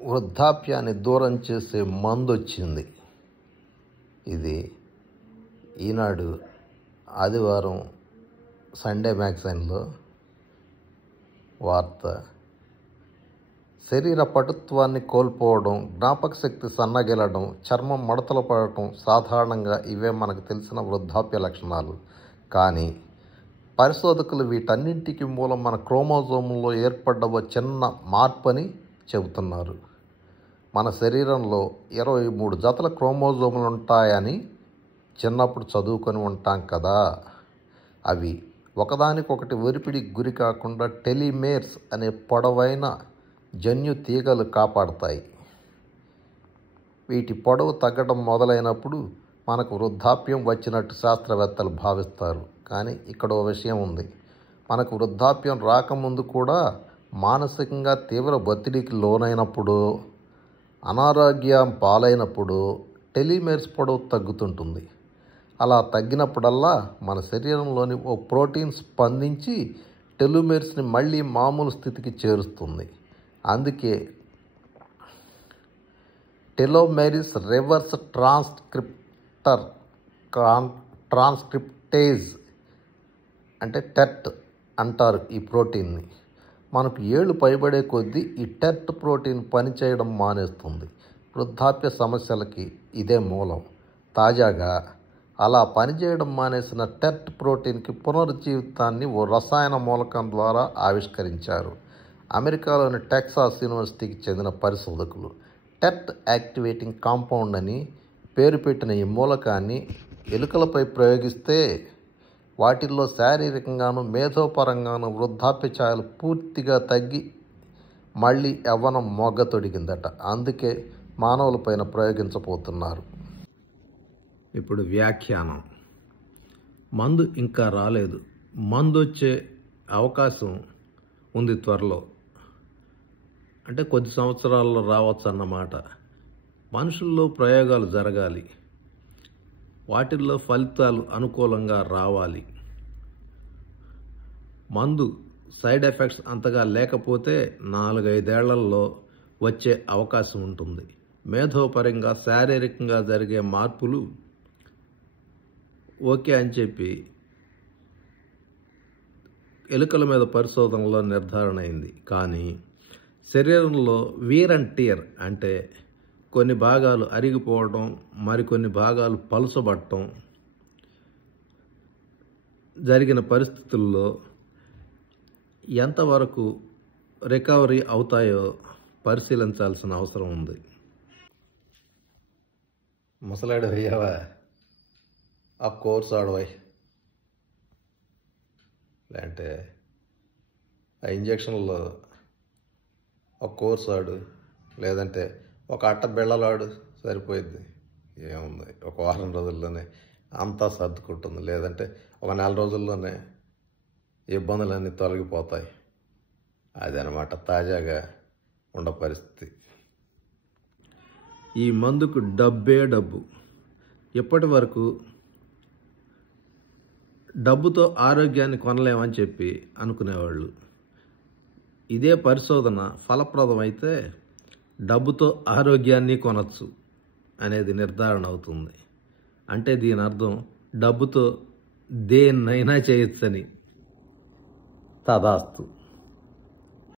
వృద్ధాప్యాన్ని దూరం చేసే మందు వచ్చింది. ఇది ఈనాడు ఆదివారం సండే మ్యాగజైన్లో వార్త. శరీర పటుత్వాన్ని కోల్పోవడం, జ్ఞాపక శక్తి సన్నగిలడం, చర్మం మడతలు పడటం సాధారణంగా ఇవే మనకు తెలిసిన వృద్ధాప్య లక్షణాలు. కానీ పరిశోధకులు వీటన్నింటికి మూలం మన క్రోమోజోములో ఏర్పడ్డ ఓ చిన్న మార్పు అని చెబుతున్నారు. మన శరీరంలో 23 జతల క్రోమోజోములు ఉంటాయని చిన్నప్పుడు చదువుకొని ఉంటాం కదా. అవి ఒకదానికొకటి ఒరిపిడికి గురి కాకుండా టెలిమేర్స్ అనే పొడవైన జన్యు తీగలు కాపాడతాయి. వీటి పొడవు తగ్గడం మొదలైనప్పుడు మనకు వృద్ధాప్యం వచ్చినట్టు శాస్త్రవేత్తలు భావిస్తారు. కానీ ఇక్కడ ఓ విషయం ఉంది. మనకు వృద్ధాప్యం రాకముందు కూడా మానసికంగా తీవ్ర ఒత్తిడికి లోనైనప్పుడు, అనారోగ్యం పాలైనప్పుడు టెలిమేర్స్ పొడవు తగ్గుతుంటుంది. అలా తగ్గినప్పుడల్లా మన శరీరంలోని ఓ ప్రోటీన్ స్పందించి టెలిమేర్స్ని మళ్ళీ మామూలు స్థితికి చేరుస్తుంది. అందుకే టెలోమెరిస్ రివర్స్ ట్రాన్స్క్రిప్టేజ్ అంటే టెట్ అంటారు ఈ ప్రోటీన్ని. మనకు ఏళ్ళు పైబడే కొద్దీ ఈ టెట్ ప్రోటీన్ పనిచేయడం మానేస్తుంది. వృద్ధాప్య సమస్యలకి ఇదే మూలం. తాజాగా అలా పనిచేయడం మానేసిన టెట్ ప్రోటీన్కి పునరుజ్జీవితాన్ని ఓ రసాయన మూలకం ద్వారా ఆవిష్కరించారు. అమెరికాలోని టెక్సాస్ యూనివర్సిటీకి చెందిన పరిశోధకులు టెట్ యాక్టివేటింగ్ కాంపౌండ్ అని పేరు పెట్టిన ఈ మూలకాన్ని ఎలుకలపై ప్రయోగిస్తే వాటిల్లో శారీరకంగాను మేధోపరంగాను వృద్ధాప్య ఛాయలు పూర్తిగా తగ్గి మళ్ళీ యవ్వనం మొగ్గతొడిగిందట. అందుకే మానవులపైన ప్రయోగించబోతున్నారు. ఇప్పుడు వ్యాఖ్యానం. మందు ఇంకా రాలేదు. మందు వచ్చే అవకాశం ఉంది త్వరలో. అంటే కొద్ది సంవత్సరాల్లో రావచ్చు అన్నమాట. మనుషుల్లో ప్రయోగాలు జరగాలి. వాటిల్లో ఫలితాలు అనుకూలంగా రావాలి. మందు సైడ్ ఎఫెక్ట్స్ అంతగా లేకపోతే 4-5 ఏళ్లలో వచ్చే అవకాశం ఉంటుంది. మేధోపరంగా శారీరకంగా జరిగే మార్పులు ఓకే అని చెప్పి ఎలుకల మీద పరిశోధనలో నిర్ధారణ అయింది. కానీ శరీరంలో వీర్ అండ్ టీర్ అంటే కొన్ని భాగాలు అరిగిపోవడం, మరికొన్ని భాగాలు పలుచబడటం జరిగిన పరిస్థితుల్లో ఎంతవరకు రికవరీ అవుతాయో పరిశీలించాల్సిన అవసరం ఉంది. ముసలాడు అయ్యావా? ఆ కోర్స్ ఆడవాయి లేదంటే ఆ ఇంజక్షన్లో ఒక కోర్స్ ఆడు, లేదంటే ఒక అట్ట బిళ్ళలాడు, సరిపోయిద్ది. ఏముంది, ఒక వారం రోజుల్లోనే అంతా సర్దుకుంటుంది. లేదంటే ఒక 4 రోజుల్లోనే ఇబ్బందులన్నీ తొలగిపోతాయి. అదనమాట తాజాగా ఉన్న పరిస్థితి. ఈ మందుకు డబ్బే డబ్బు. ఇప్పటి వరకు డబ్బుతో ఆరోగ్యాన్ని కొనలేమని చెప్పి అనుకునేవాళ్ళు. ఇదే పరిశోధన ఫలప్రదమైతే డబ్బుతో ఆరోగ్యాన్ని కొనచ్చు అనేది నిర్ధారణ అవుతుంది. అంటే దీని అర్థం డబ్బుతో దేన్నైనా చేయొచ్చని. తదాస్తు.